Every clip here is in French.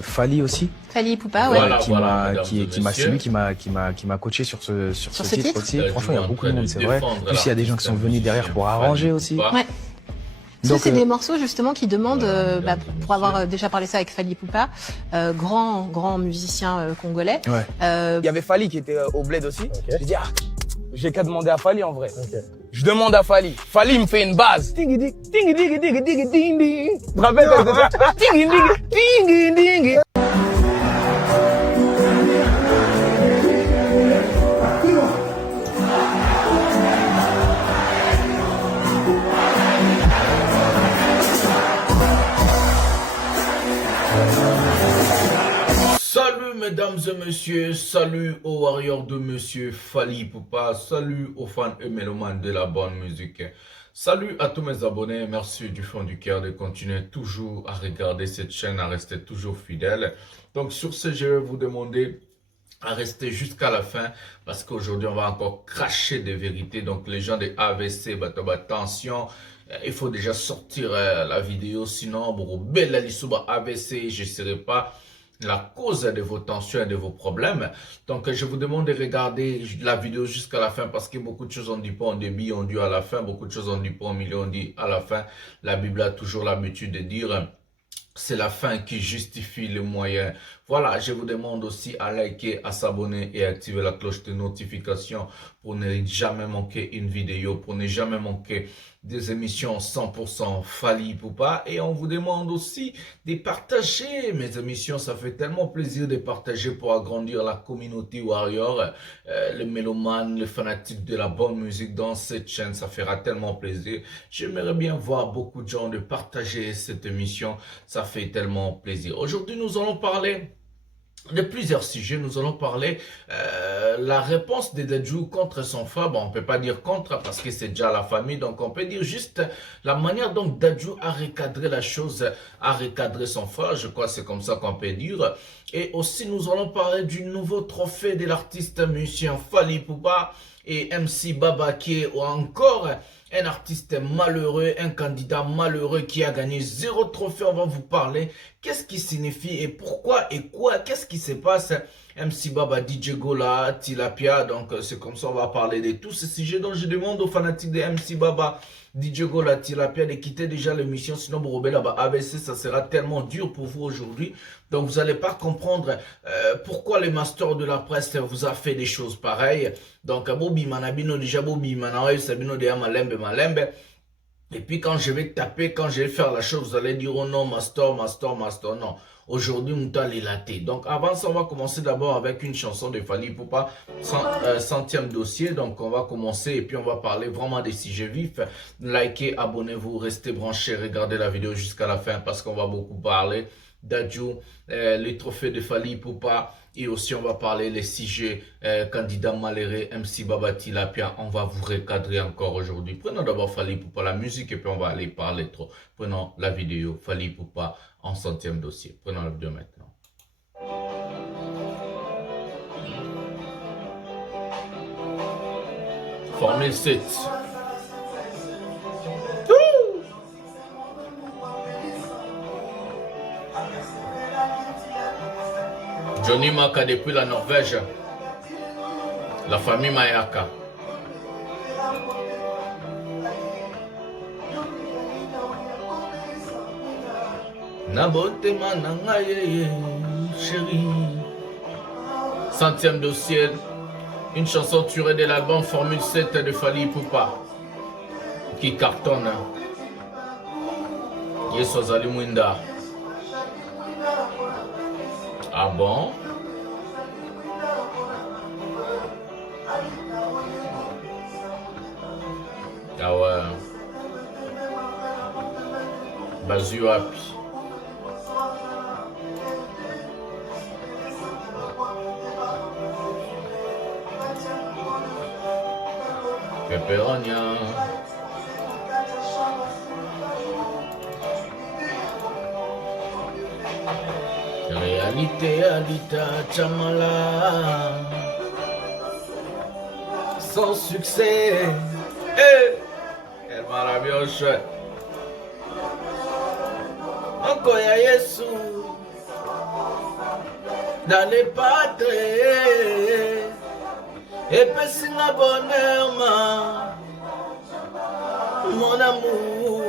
Fally aussi. Fally Ipupa, ouais. Voilà, c'est lui qui m'a coaché sur ce titre aussi. Franchement, il y a beaucoup de monde, c'est vrai. Plus il y a des gens qui sont venus derrière pour arranger aussi. Ouais. Ça, c'est des morceaux justement qui demandent, pour avoir déjà parlé ça avec Fally Ipupa, grand musicien congolais. Ouais. Il y avait Fally qui était au Bled aussi. J'ai dit, j'ai qu'à demander à Fally en vrai. Je demande à Fally. Fally me fait une base. Tu te rappelles de ça? Salut mesdames et messieurs, salut aux warriors de monsieur Fally Ipupa, salut aux fans et mélomanes de la bonne musique. Salut à tous mes abonnés, merci du fond du cœur de continuer toujours à regarder cette chaîne, à rester toujours fidèle. Donc sur ce, je vais vous demander à rester jusqu'à la fin parce qu'aujourd'hui on va encore cracher des vérités. Donc les gens de AVC, attention, il faut déjà sortir la vidéo, sinon belle AVC, je ne serai pas la cause de vos tensions et de vos problèmes. Donc, je vous demande de regarder la vidéo jusqu'à la fin parce que beaucoup de choses on dit pas au début, on dit à la fin. Beaucoup de choses on dit pas au milieu, on dit à la fin. La Bible a toujours l'habitude de dire c'est la fin qui justifie le moyen. Voilà, je vous demande aussi à liker, à s'abonner et à activer la cloche de notification pour ne jamais manquer une vidéo, pour ne jamais manquer des émissions 100% Fally Ipupa. Et on vous demande aussi de partager mes émissions. Ça fait tellement plaisir de partager pour agrandir la communauté warrior, les mélomanes, les fanatiques de la bonne musique dans cette chaîne. Ça fera tellement plaisir. J'aimerais bien voir beaucoup de gens de partager cette émission. Ça fait tellement plaisir. Aujourd'hui, nous allons parler de plusieurs sujets. Nous allons parler la réponse de Dadju contre son frère. Bon, on peut pas dire contre parce que c'est déjà la famille. Donc, on peut dire juste la manière dont Dadju a recadré la chose, a recadré son frère. Je crois que c'est comme ça qu'on peut dire. Et aussi, nous allons parler du nouveau trophée de l'artiste musicien Fally Ipupa et MC Baba qui est encore un artiste malheureux, un candidat malheureux qui a gagné 0 trophée. On va vous parler qu'est-ce qui signifie et pourquoi et quoi, qu'est-ce qui se passe. MC Baba, DJ Gola, Tilapia, donc c'est comme ça on va parler de tous ces sujets. Donc je demande aux fanatiques de MC Baba, DJ Gola, Tilapia de quitter déjà l'émission, sinon vous robez là-bas AVC, ça sera tellement dur pour vous aujourd'hui. Donc vous n'allez pas comprendre pourquoi les masters de la presse vous a fait des choses pareilles. Donc Bobi Manabino déjà Bobi Manawa Sabino de Malembe. Et puis quand je vais taper, quand je vais faire la chose, vous allez dire oh non, master, non. Aujourd'hui, Moutal est laté. Donc avant ça, on va commencer d'abord avec une chanson de Fally Ipupa, centième dossier. Donc on va commencer et puis on va parler vraiment des sujets vifs. Likez, abonnez-vous, restez branchés, regardez la vidéo jusqu'à la fin parce qu'on va beaucoup parler Dadju, les trophées de Fally Ipupa. Et aussi, on va parler les sujets candidats malheureux, MC Baba Tilapia. On va vous recadrer encore aujourd'hui. Prenons d'abord Fally Ipupa, la musique, et puis on va aller parler trop. Prenons la vidéo Fally Ipupa en centième dossier. Prenons la vidéo maintenant. Formule 7. Johnny Maka depuis la Norvège, la famille Mayaka. Nabote manangaye, chérie. Centième dossier, une chanson tirée de l'album Formule 7 de Fally Ipupa qui cartonne. Yeso Zalimwinda. Ah bon? Ah ouais. Bazu Happy. Pepperonia. Réalité Alita Chamala. Sans succès. Hey! Elle m'a bien chouette. Encore ya Yesu. dans les patrés, et puis bonheur, mon amour.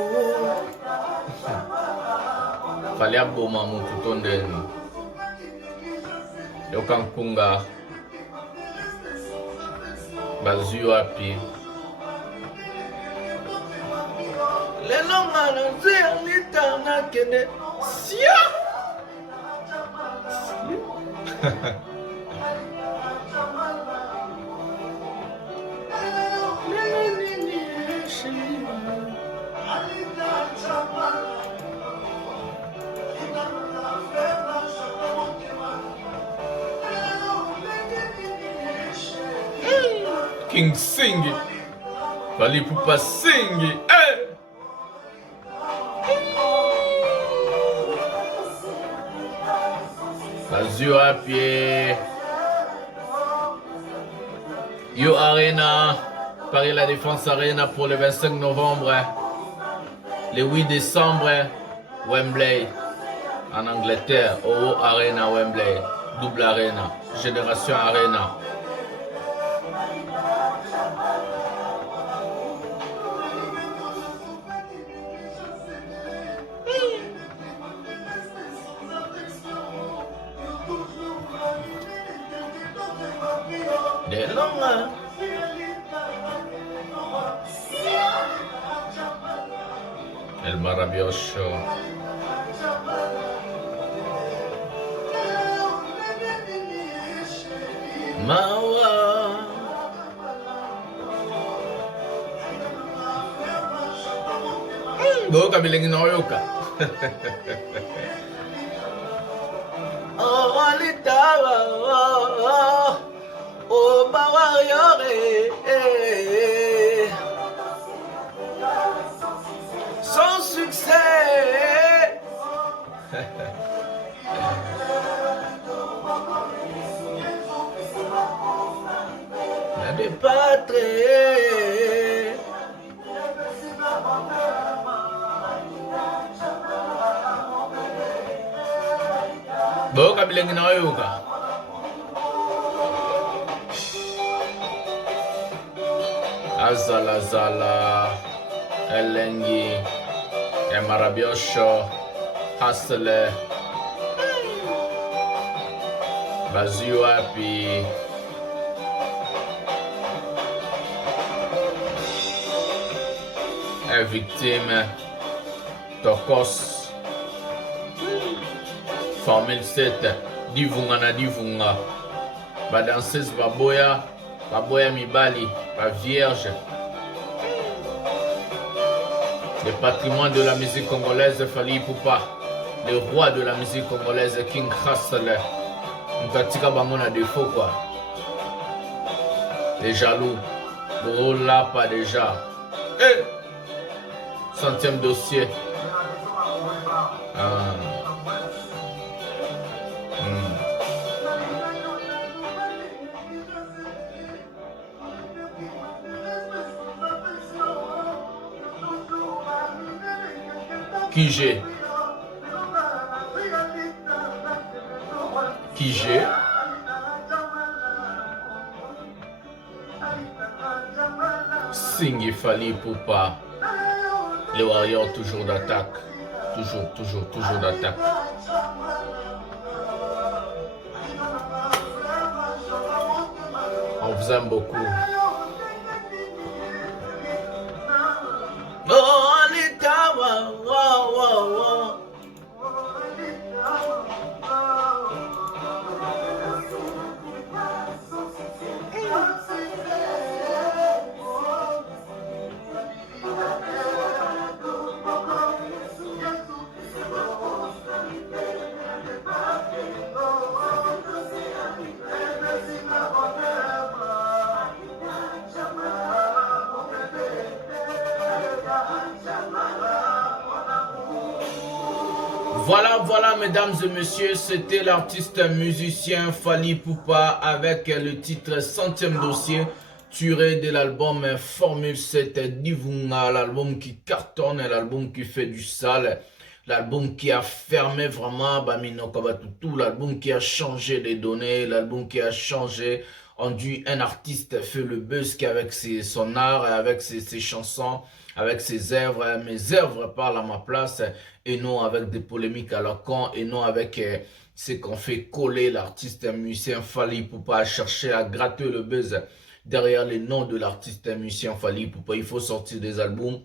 Fallait aboma mon tout ndeni. Yokankunga. Bazu api. Lelo ngana nzita na kene. Sia. King sing, Fally Ipupa sing, hey! Bazu à pied. Yo Arena, Paris La Défense Arena pour le 25 novembre. Le 8 décembre, Wembley en Angleterre. OO Arena Wembley, double Arena, Génération Arena. Des longues. El Marabioso. Mawa. Boca bilingi no yoka. Oh, alitawa. Oh, Bawariore. Sans succès. La dépatrie. Boca bilingi na yoka. Azala Zala, Elengi, Emarabiosho, Hustle, Bazu Api, Victime, Tokos, Formule 7, Divunga na Divunga, Badanses Baboya, Baboya Mibali, la Vierge, le patrimoine de la musique congolaise, Fally Ipupa, le roi de la musique congolaise, King Hustle, Nkatika Bamona défaut quoi. Les jaloux, gros là pas déjà. Eh! 100e dossier. Qui j'ai Sing Fally Ipupa. Les Warriors toujours d'attaque. Toujours d'attaque. On vous aime beaucoup. Voilà, mesdames et messieurs, c'était l'artiste musicien Fally Ipupa avec le titre 100e dossier, tiré de l'album Formule 7 Divunga, l'album qui cartonne, l'album qui fait du sale. l'album qui a fermé vraiment Bamino Kabatutu, l'album qui a changé les données, l'album qui a changé, rendu un artiste fait le buzz qu'avec son art, avec ses chansons, avec ses œuvres. Mes œuvres parlent à ma place et non avec des polémiques à la con et non avec ce qu'on fait coller l'artiste musicien Fally Ipupa, chercher à gratter le buzz derrière les noms de l'artiste musicien Fally Ipupa. Il faut sortir des albums,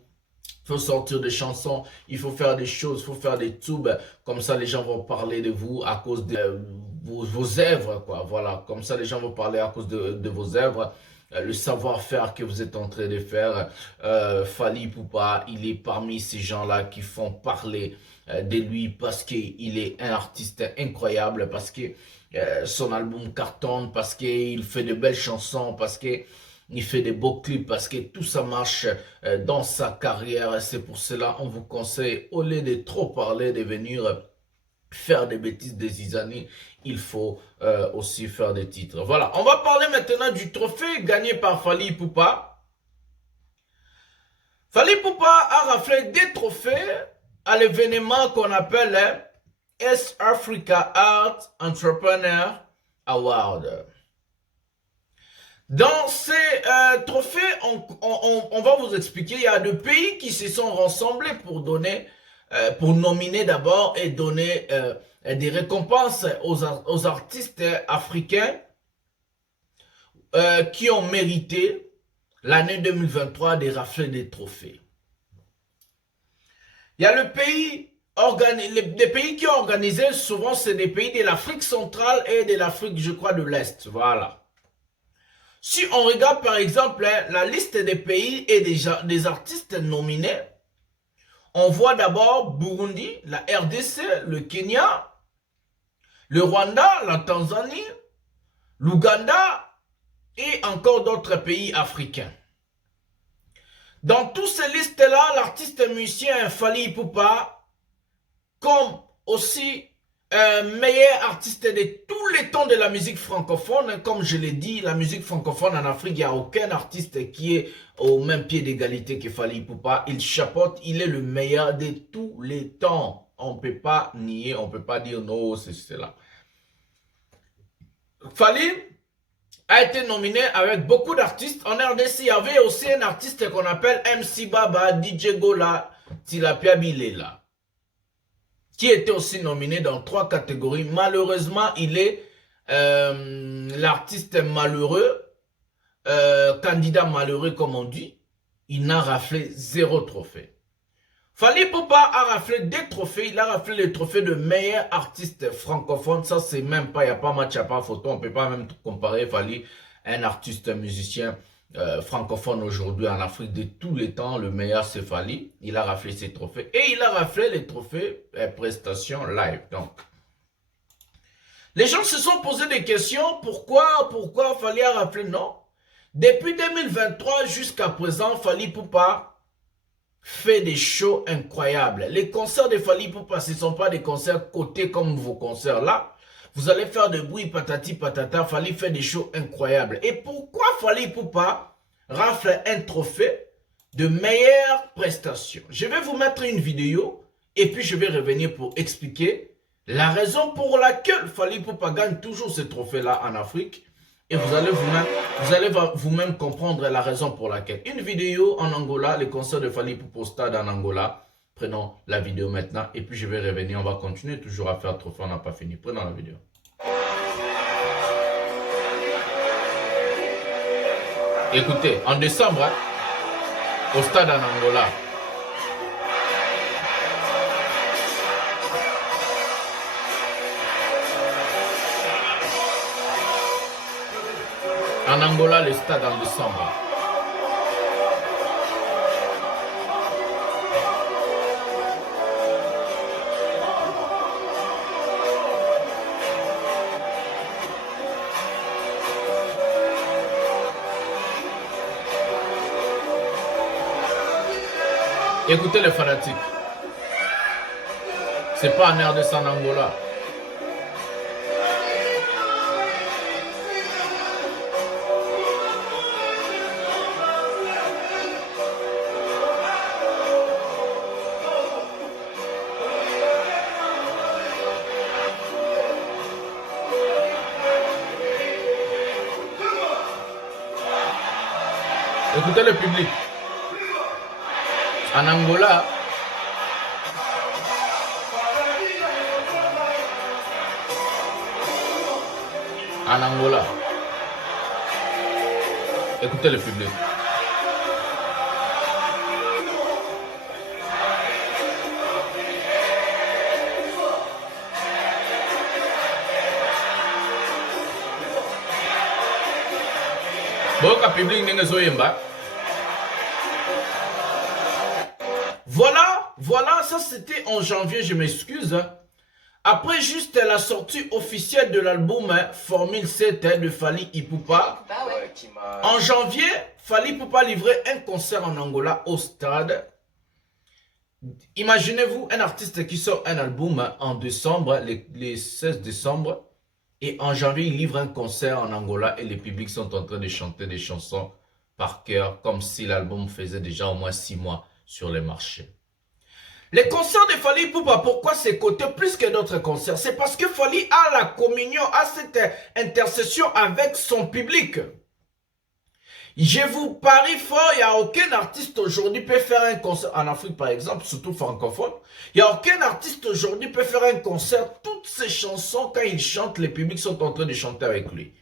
il faut sortir des chansons, il faut faire des choses, il faut faire des tubes. Comme ça, les gens vont parler de vous à cause de vos œuvres, quoi. Voilà, comme ça, les gens vont parler à cause de vos œuvres. Le savoir-faire que vous êtes en train de faire. Fally Ipupa, il est parmi ces gens-là qui font parler de lui parce qu'il est un artiste incroyable, parce que son album cartonne, parce qu'il fait de belles chansons, parce que il fait des beaux clips, parce que tout ça marche dans sa carrière. C'est pour cela on vous conseille, au lieu de trop parler, de venir faire des bêtises, des zizanis, il faut aussi faire des titres. Voilà, on va parler maintenant du trophée gagné par Fally Ipupa. Fally Ipupa a raflé des trophées à l'événement qu'on appelle East Africa Art Entrepreneur Award. Dans ces trophées, on va vous expliquer, il y a 2 pays qui se sont rassemblés pour donner, pour nominer d'abord et donner des récompenses aux artistes africains qui ont mérité l'année 2023 de rafler des trophées. Il y a le pays, les pays qui ont organisé, souvent c'est des pays de l'Afrique centrale et de l'Afrique, je crois, de l'Est. Voilà. Si on regarde par exemple la liste des pays et des artistes nominés, on voit d'abord Burundi, la RDC, le Kenya, le Rwanda, la Tanzanie, l'Ouganda et encore d'autres pays africains. Dans toutes ces listes-là, l'artiste musicien Fally Ipupa, comme aussi meilleur artiste de tous les temps de la musique francophone, comme je l'ai dit, la musique francophone en Afrique, il n'y a aucun artiste qui est au même pied d'égalité que Fally Ipupa. Il chapeaute, il est le meilleur de tous les temps. On ne peut pas nier, on ne peut pas dire non, c'est cela. Fally a été nominé avec beaucoup d'artistes. En RDC, il y avait aussi un artiste qu'on appelle MC Baba, DJ Gola, Tilapia Bilela, qui était aussi nominé dans 3 catégories. Malheureusement, il est l'artiste malheureux, candidat malheureux comme on dit. Il n'a raflé 0 trophée. Fally Ipupa a raflé des trophées. Il a raflé le trophée de meilleur artiste francophone. Ça, c'est même pas, il n'y a pas match, il n'y a pas photo. On ne peut pas même comparer Fally, un artiste musicien francophone aujourd'hui en Afrique de tous les temps. Le meilleur, c'est Fally. Il a raflé ses trophées. Et il a raflé les trophées prestations live. Donc, les gens se sont posé des questions. Pourquoi Fally a raflé? Non. Depuis 2023 jusqu'à présent, Fally Ipupa fait des shows incroyables. Les concerts de Fally Ipupa, ce ne sont pas des concerts cotés comme vos concerts là. Vous allez faire de bruit patati patata. Fally fait des shows incroyables. Et pourquoi Fally Ipupa rafle un trophée de meilleure prestation? Je vais vous mettre une vidéo et puis je vais revenir pour expliquer la raison pour laquelle Fally Ipupa gagne toujours ce trophée là en Afrique. Et vous allez vous-même comprendre la raison pour laquelle. Une vidéo en Angola, les concerts de Fally Ipupa au stade en Angola. Prenons la vidéo maintenant et puis je vais revenir. On va continuer toujours à faire trophée, on n'a pas fini. Prenons la vidéo. Écoutez, en décembre, au stade en Angola, en Angola, le stade en décembre. Écoutez les fanatiques. C'est pas en RDC en Angola. Écoutez le public. En Angola, écoutez le public. Voilà, ça c'était en janvier, je m'excuse. Après juste la sortie officielle de l'album Formule 7 de Fally Ipupa, en janvier, Fally Ipupa livrait un concert en Angola au stade. Imaginez-vous un artiste qui sort un album en décembre, les 16 décembre, et en janvier, il livre un concert en Angola et les publics sont en train de chanter des chansons par cœur, comme si l'album faisait déjà au moins 6 mois sur les marchés. Les concerts de Fally Ipupa, pourquoi c'est coté plus que d'autres concerts? C'est parce que Fally a la communion, a cette intercession avec son public. Je vous parie fort, il n'y a aucun artiste aujourd'hui peut faire un concert, en Afrique par exemple, surtout francophone, il n'y a aucun artiste aujourd'hui peut faire un concert, toutes ses chansons, quand il chante, les publics sont en train de chanter avec lui.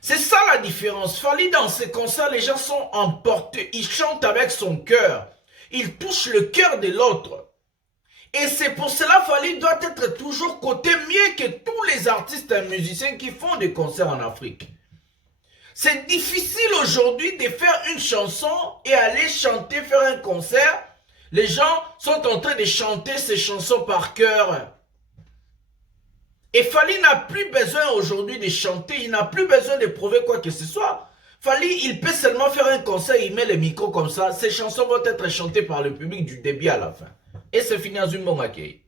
C'est ça la différence. Fally, dans ses concerts, les gens sont emportés, il chante avec son cœur, il touche le cœur de l'autre. Et c'est pour cela Fally doit être toujours coté mieux que tous les artistes et musiciens qui font des concerts en Afrique. C'est difficile aujourd'hui de faire une chanson et aller chanter, faire un concert. Les gens sont en train de chanter ces chansons par cœur. Et Fally n'a plus besoin aujourd'hui de chanter, il n'a plus besoin de prouver quoi que ce soit. Fally, il peut seulement faire un concert, il met le micro comme ça. Ces chansons vont être chantées par le public du début à la fin. Et c'est fini dans une bonne accueil.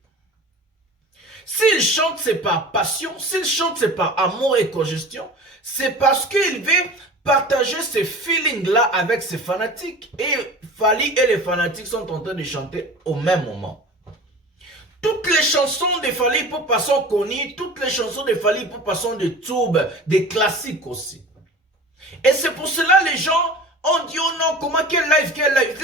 S'il chante, c'est par passion. S'il chante, c'est par amour et congestion. C'est parce qu'il veut partager ces feelings-là avec ses fanatiques. Et Fally et les fanatiques sont en train de chanter au même moment. Toutes les chansons de Fally Ipupa sont connues. Toutes les chansons de Fally Ipupa sont des tubes, des classiques aussi. Et c'est pour cela les gens ont dit oh non, comment, quel live.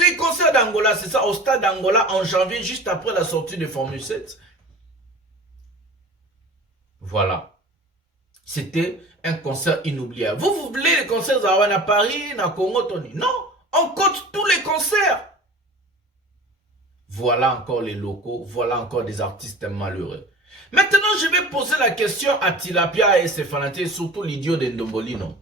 Les concerts d'Angola, c'est ça, au stade d'Angola en janvier, juste après la sortie de Formule 7. Voilà. C'était un concert inoubliable. Vous voulez les concerts à Paris, à Congo, Tony? Non, on compte tous les concerts. Voilà encore les locaux, voilà encore des artistes malheureux. Maintenant, je vais poser la question à Tilapia et ses fanatiques, surtout l'idiot de Ndombolino.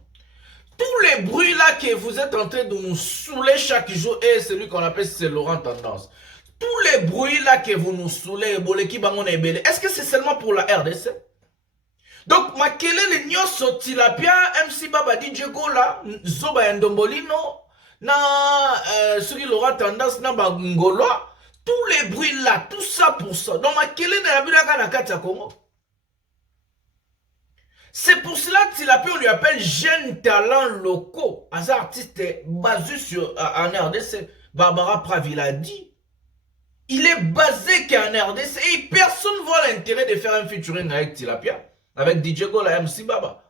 Tous les bruits là que vous êtes en train de nous saouler chaque jour, et celui qu'on appelle c'est Laurent Tendance. Tous les bruits là que vous nous saoulez, est-ce que c'est seulement pour la RDC? Donc, makelele nyoso Tilapia, MC Baba DJ Gola, Zoba Ndombolino, na celui Laurent Tendance, na Ngoloa, tous les bruits là, tout ça pour ça. Donc, makelele na yabila na kati ya Congo. C'est pour cela que Tilapia, on lui appelle jeune talent locaux. Un artiste basé sur en RDC. Barbara Pravila dit. Il est basé qu'en RDC et personne ne voit l'intérêt de faire un featuring avec Tilapia. Avec DJ Gola et MC Baba.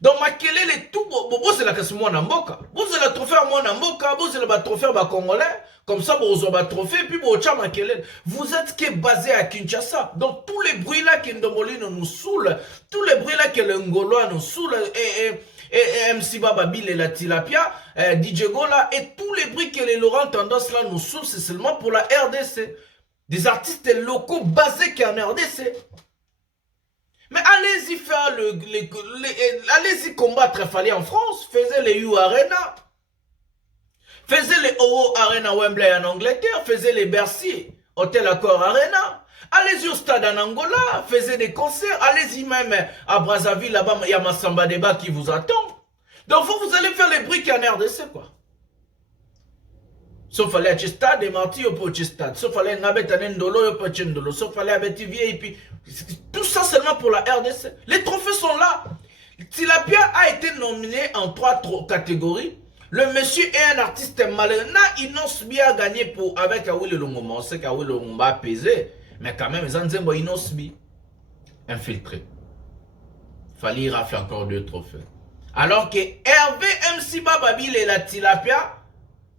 Donc, makelele tout, c'est la question moi Namboka. Vous allez la trophée à moi Namboka, vous allez la trophée à Congolais. Comme ça, vous avez la trophée, puis vous avez makelele. Vous êtes que basé à Kinshasa. Donc, tous les bruits là que Ndombolino nous saoule, tous les bruits là que le Ngoloa nous saoule, et MC Baba Bill et la Tilapia, DJ Gola, et tous les bruits que les Laurent Tendance là nous saoulent, c'est seulement pour la RDC. Des artistes locaux basés qu'en RDC. Mais allez-y faire allez-y combattre Fally en France. Faisez les U Arena. Faisez les OO Arena Wembley en Angleterre. Faisez les Bercy Hôtel Accor Arena. Allez-y au stade en Angola. Faisez des concerts. Allez-y même à Brazzaville. Là-bas, il y a Massamba Deba qui vous attend. Donc vous allez faire les briques en RDC quoi. Sauf aller à Chestad et Marty au Chestad. Sauf aller à Nabetanen-Dolo au Pochendolo. Sauf aller à Betivier et puis... Tout ça seulement pour la RDC. Les trophées sont là. Tilapia a été nominé en 3 catégories. Le monsieur est un artiste malheureux. Inosbi a gagné pour, avec Awile Longomba. On sait qu'Awile Longomba a pesé. Mais quand même, Zanzembo Inosbi. Infiltré. Fally a fait encore 2 trophées. Alors que Hervé MC Bababil et la Tilapia,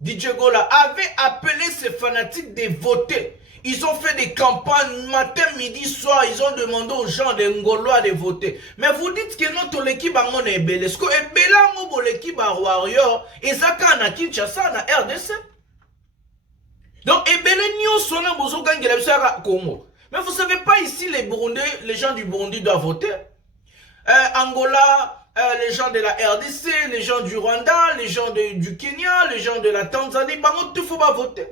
DJ Gola, avait appelé ses fanatiques de voter. Ils ont fait des campagnes matin, midi, soir. Ils ont demandé aux gens de Ngolois de voter. Mais vous dites que notre équipe est belle. Est-ce que l'équipe Warrior et Zaka na Kinshasa na RDC? Donc, Congo. Mais vous savez pas ici, les gens du Burundi doivent voter. Angola, les gens de la RDC, les gens du Rwanda, les gens du Kenya, les gens de la Tanzanie, tout faut pas voter.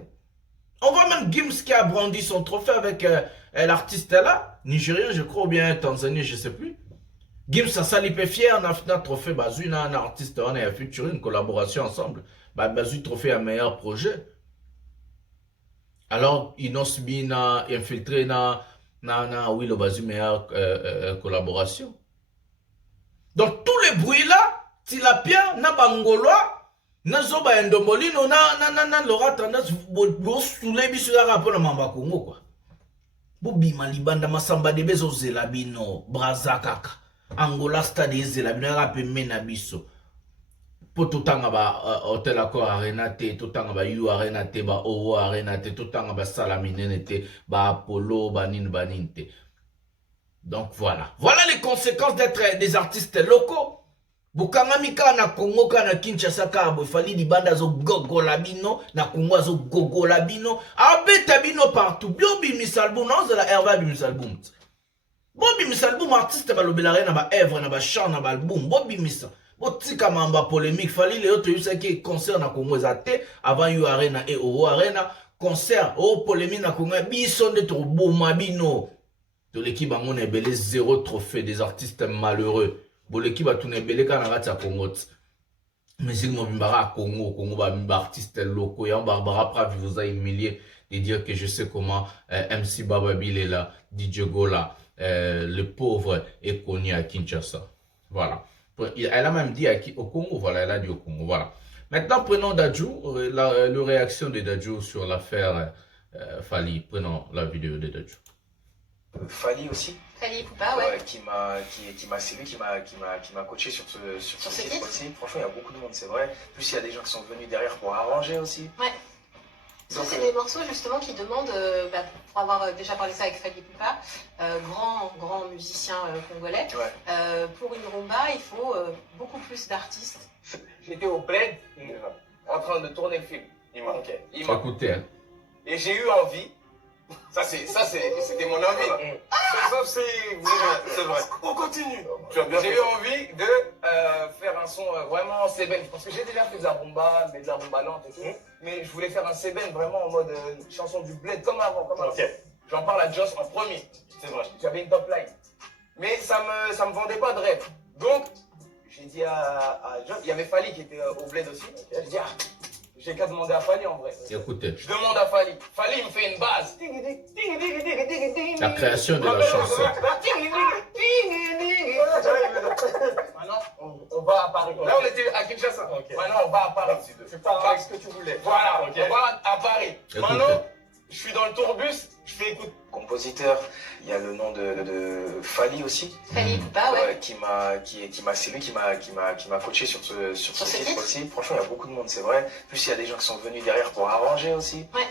On voit même Gims qui a brandi son trophée avec l'artiste là, nigérien je crois, ou bien Tanzanie, je sais plus. Gims a salipé fier, on a fait un trophée, on a un artiste, on a fait une collaboration ensemble. Bazu trophée un meilleur projet. Alors, Inos Bina infiltré oui, le Bazu meilleure collaboration. Donc, tous les bruits là, Tilapia, na Bangolois, na Zoba Endomolino, na Laura Tendance, bo soule biso ya rapport na Mamba Congo, quoi. Bo bima libanda masamba de bezo zelabino, braza kaka. Angola stade zelabino, ya rappe mena biso. Po totanga ba Hotel Accor Arena te, totanga ba U Arena te, ba Oro Arena te, totanga ba Salaminene te, ba Apollo, ba nin te. Donc voilà. Voilà les conséquences d'être des artistes locaux. Bukangamika na Congo na Kinshasa ka bo fali di banda zo gogo labino na Congo zo gogo labino abeta bino partout. Biobi misalbum non de la herba bi misalbum. Bobi misalbum artiste ba lobelare na ba œuvre na ba chant na ba album. Bobi misa. Botika mamba polémique fali le autres yusa qui concert na Congo zate avant U Arena et Oro Arena concert polémique na Congo bison de trop beau mabino. De l'équipe on a belé 0 trophée des artistes malheureux. Bon l'équipe a tourné belé quand on a Congo. Mais si mon bimbara Congo ba artistes locaux et en Barbara Pravi vous a humilié de dire que je sais comment MC Bababil est là, DJ Gola, le pauvre est connu à Kinshasa. Voilà. Elle a même dit au Congo, voilà, elle a dit au Congo, voilà. Maintenant prenons Dadju, la réaction de Dadju sur l'affaire Fally. Prenons la vidéo de Dadju. Fally aussi. Fally Poupa, ouais. C'est lui qui m'a coaché sur ce titre aussi. Franchement, il y a beaucoup de monde, c'est vrai. Plus il y a des gens qui sont venus derrière pour arranger aussi. Ouais. Ça, c'est des morceaux justement qui demandent, pour avoir déjà parlé ça avec Fally Poupa, grand musicien congolais, ouais. Pour une rumba, il faut beaucoup plus d'artistes. J'étais au bled, en train de tourner le film. Il m'a écouté, hein. Et j'ai eu envie. C'était mon envie. Sauf si c'est vrai. On continue. J'ai eu envie de faire un son vraiment sébène. Parce que j'ai déjà fait de la rumba, mais de la rumba lente et tout. Mais je voulais faire un sébène vraiment en mode chanson du bled comme avant. J'en parle à Joss en premier. C'est vrai. J'avais une top line. Mais ça me vendait pas de rêve. Donc, j'ai dit à Joss, il y avait Fally qui était au bled aussi. J'ai dit, j'ai qu'à demander à Fally en vrai. Écoutez. Je demande à Fally. Fally me fait une base. La création de la chanson. Maintenant, on va à Paris. Là, on était à Kinshasa. Maintenant, on va à Paris. Tu pars avec ce que tu voulais. Voilà, on va à Paris. Maintenant, je suis dans le tourbus, je fais écoute. Compositeur, il y a le nom de Fally aussi. Fally Poupa, ouais. C'est lui qui m'a coaché sur ce titre aussi. Franchement, il y a beaucoup de monde, c'est vrai. Plus il y a des gens qui sont venus derrière pour arranger aussi. Ouais.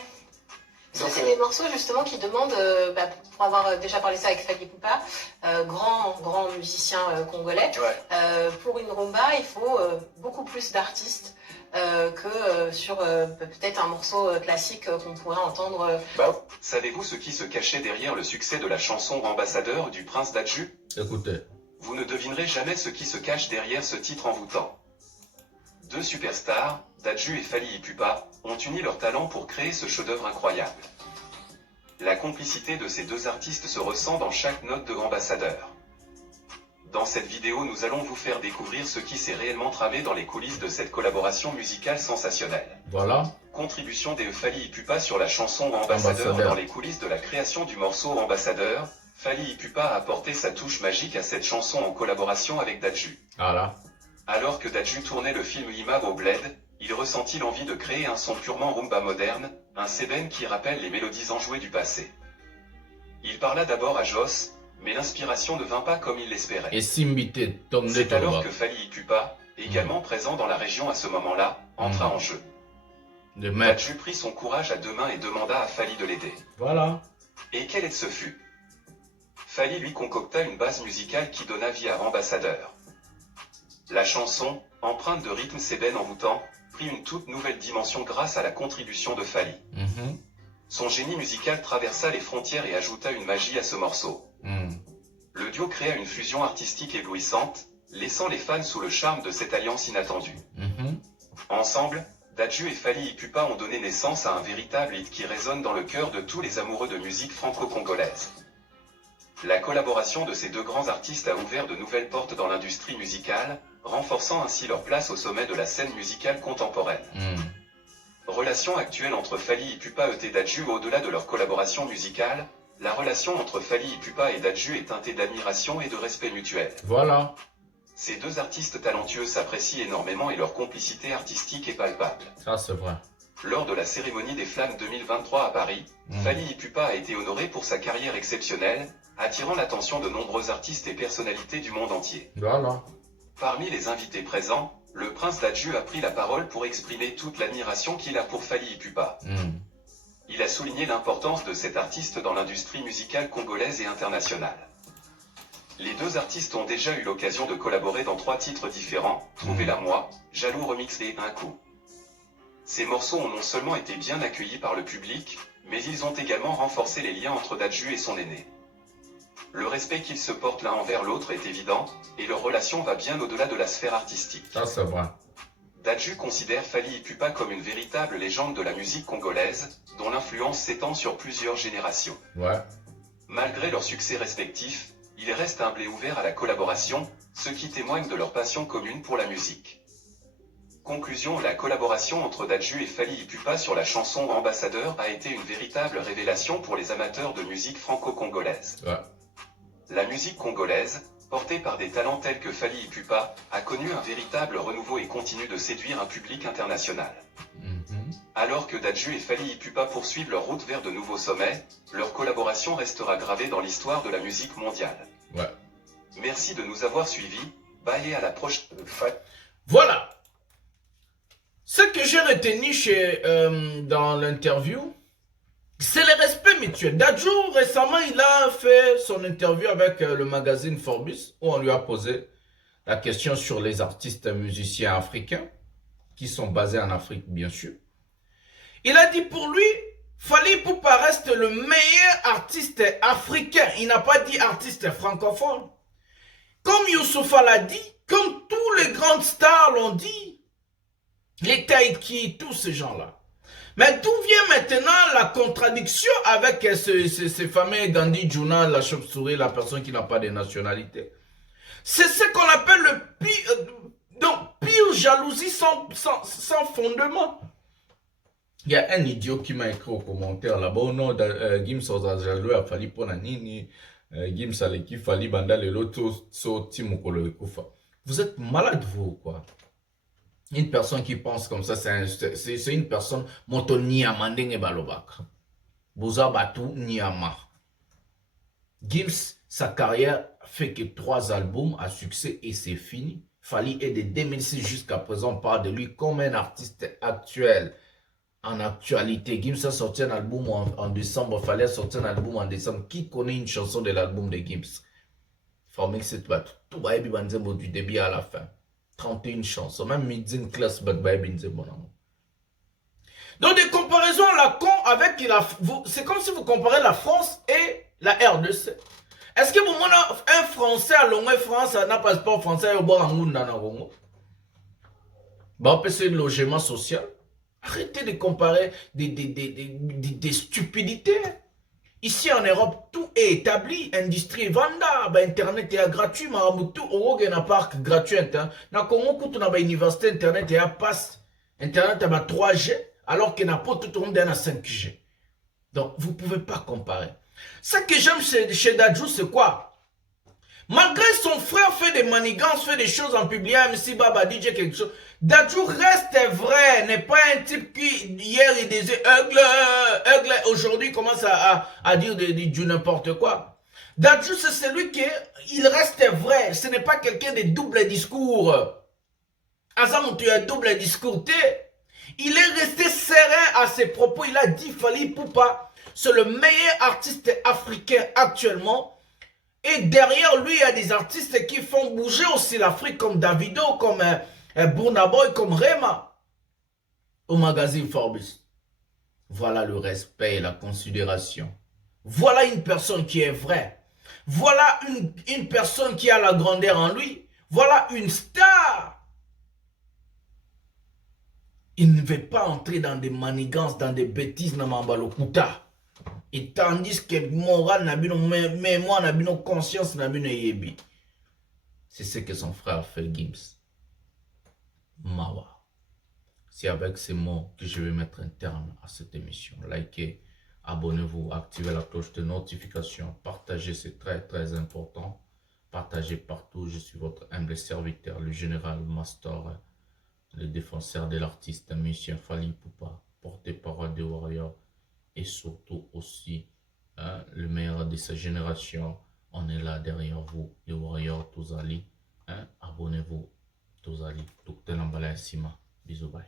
Ça, c'est des morceaux justement qui demandent, pour avoir déjà parlé ça avec Fally Poupa, grand musicien congolais, ouais. Pour une rumba, il faut beaucoup plus d'artistes que sur peut-être un morceau classique qu'on pourrait entendre. Savez-vous ce qui se cachait derrière le succès de la chanson Ambassadeur du prince Dadju? Écoutez. Vous ne devinerez jamais ce qui se cache derrière ce titre envoûtant. Deux superstars, Dadju et Fally Poupa, ont uni leurs talents pour créer ce chef-d'œuvre incroyable. La complicité de ces deux artistes se ressent dans chaque note de Ambassadeur. Dans cette vidéo, nous allons vous faire découvrir ce qui s'est réellement tramé dans les coulisses de cette collaboration musicale sensationnelle. Voilà. Contribution des Fally Poupa sur la chanson Ambassadeur. Dans les coulisses de la création du morceau Ambassadeur, Fally Poupa a apporté sa touche magique à cette chanson en collaboration avec Dadju. Voilà. Alors que Dadju tournait le film Imab au Bled, il ressentit l'envie de créer un son purement rumba moderne, un sébène qui rappelle les mélodies enjouées du passé. Il parla d'abord à Joss, mais l'inspiration ne vint pas comme il l'espérait. Et Simbité, c'est alors que Fally Poupa, également présent dans la région à ce moment-là, entra en jeu. Dadju prit son courage à deux mains et demanda à Fally de l'aider. Voilà. Et quel ce fut? Fally lui concocta une base musicale qui donna vie à Ambassadeur. La chanson, empreinte de rythme sébène envoûtant, prit une toute nouvelle dimension grâce à la contribution de Fally. Son génie musical traversa les frontières et ajouta une magie à ce morceau. Le duo créa une fusion artistique éblouissante, laissant les fans sous le charme de cette alliance inattendue. Ensemble, Dadju et Fally Ipupa ont donné naissance à un véritable hit qui résonne dans le cœur de tous les amoureux de musique franco-congolaise. La collaboration de ces deux grands artistes a ouvert de nouvelles portes dans l'industrie musicale, renforçant ainsi leur place au sommet de la scène musicale contemporaine. Relation actuelle entre Fally Ipupa et Dadju. Au-delà de leur collaboration musicale, la relation entre Fally Ipupa et Dadju est teintée d'admiration et de respect mutuel. Voilà. Ces deux artistes talentueux s'apprécient énormément et leur complicité artistique est palpable. Ça, c'est vrai. Lors de la cérémonie des Flammes 2023 à Paris, Fally Ipupa a été honoré pour sa carrière exceptionnelle, attirant l'attention de nombreux artistes et personnalités du monde entier. Voilà. Parmi les invités présents, le prince Dadju a pris la parole pour exprimer toute l'admiration qu'il a pour Fally Ipupa. Il a souligné l'importance de cet artiste dans l'industrie musicale congolaise et internationale. Les deux artistes ont déjà eu l'occasion de collaborer dans 3 titres différents, Trouvez-la moi, Jaloux remix et Un coup. Ces morceaux ont non seulement été bien accueillis par le public, mais ils ont également renforcé les liens entre Dadju et son aîné. Le respect qu'ils se portent l'un envers l'autre est évident, et leur relation va bien au-delà de la sphère artistique. Ça, c'est vrai. Dadju considère Fally Ipupa comme une véritable légende de la musique congolaise, dont l'influence s'étend sur plusieurs générations. Malgré leurs succès respectifs, il reste humble et ouvert à la collaboration, ce qui témoigne de leur passion commune pour la musique. Conclusion, la collaboration entre Dadju et Fally Ipupa sur la chanson Ambassadeur a été une véritable révélation pour les amateurs de musique franco-congolaise. La musique congolaise, portée par des talents tels que Fally Ipupa, a connu un véritable renouveau et continue de séduire un public international. Alors que Dadju et Fally Ipupa poursuivent leur route vers de nouveaux sommets, leur collaboration restera gravée dans l'histoire de la musique mondiale. Merci de nous avoir suivis, bye et à la prochaine. Voilà. Ce que j'ai retenu dans l'interview, c'est le respect mutuel. Dadju, récemment, il a fait son interview avec le magazine Forbes, où on lui a posé la question sur les artistes musiciens africains, qui sont basés en Afrique, bien sûr. Il a dit pour lui, Fally Ipupa reste le meilleur artiste africain. Il n'a pas dit artiste francophone. Comme Youssoufa l'a dit, comme tous les grandes stars l'ont dit, les Taïki, tous ces gens-là. Mais d'où vient maintenant la contradiction avec ces fameux Gandhi Juna, la chauve-souris, la personne qui n'a pas de nationalité? C'est ce qu'on appelle le pire jalousie sans fondement. Il y a un idiot qui m'a écrit au commentaire là-bas, oh non, Gims Ozazalou a fallu pour Nanini, Gims Aleki Fally Banda Leloto So Timokolo Kufa. Vous êtes malade vous quoi? Une personne qui pense comme ça, c'est une personne moto Niamandeng et Balobak. Boza Batu Niama. Gims, sa carrière fait que 3 albums à succès et c'est fini. Fally est de 2006 jusqu'à présent, on parle de lui comme un artiste actuel. En actualité, Gims a sorti un album en décembre, Fally a sorti un album en décembre. Qui connaît une chanson de l'album de Gims? Formé cette batte. Tout va être du début à la fin. 31 chansons, même midi classe Donc des comparaisons à la con avec c'est comme si vous comparez la France et la RDC. Est-ce que vous voyez un Français à Longwe France n'a pas passeport français au boire en Nana Rongo? Bah, c'est le logement social. Arrêtez de comparer des stupidités. Ici en Europe, tout est établi. Industrie, vanda, bah, Internet est gratuit. Tout au un parc gratuit. Na Congo, quand on a une université, Internet est passe. Internet a 3G, alors qu'il n'a pas tout le monde à 5G. Donc, vous ne pouvez pas comparer. Ce que j'aime chez Dadju, c'est quoi? Malgré son frère fait des manigances, fait des choses en public, MC Baba, DJ quelque chose, Dadju reste vrai, n'est pas un type qui, hier, il disait Eugle, aujourd'hui, commence à dire du n'importe quoi. Dadju, c'est celui qui, il reste vrai, ce n'est pas quelqu'un de double discours. Azamutu a double discours. Il est resté serein à ses propos. Il a dit Fally Ipupa, c'est le meilleur artiste africain actuellement. Et derrière lui, il y a des artistes qui font bouger aussi l'Afrique, comme Davido, comme Burna Boy, comme Rema. Au magazine Forbes. Voilà le respect et la considération. Voilà une personne qui est vraie. Voilà une personne qui a la grandeur en lui. Voilà une star. Il ne veut pas entrer dans des manigances, dans des bêtises, dans Mambalokuta. Et tandis que moral n'a bien mémoire, n'a bien conscience, n'a bien yebi. C'est ce que son frère fait, Gims. Mawa. C'est avec ces mots que je vais mettre un terme à cette émission. Likez, abonnez-vous, activez la cloche de notification, partagez, c'est très très important. Partagez partout, je suis votre humble serviteur, le général Master, le défenseur de l'artiste, monsieur Fally Ipupa, porte-parole des Warriors et surtout aussi le meilleur de sa génération. On est là derrière vous, les Warriors, tous Ali. Abonnez-vous, tous Ali. Tout le monde Sima. Bisous, bye.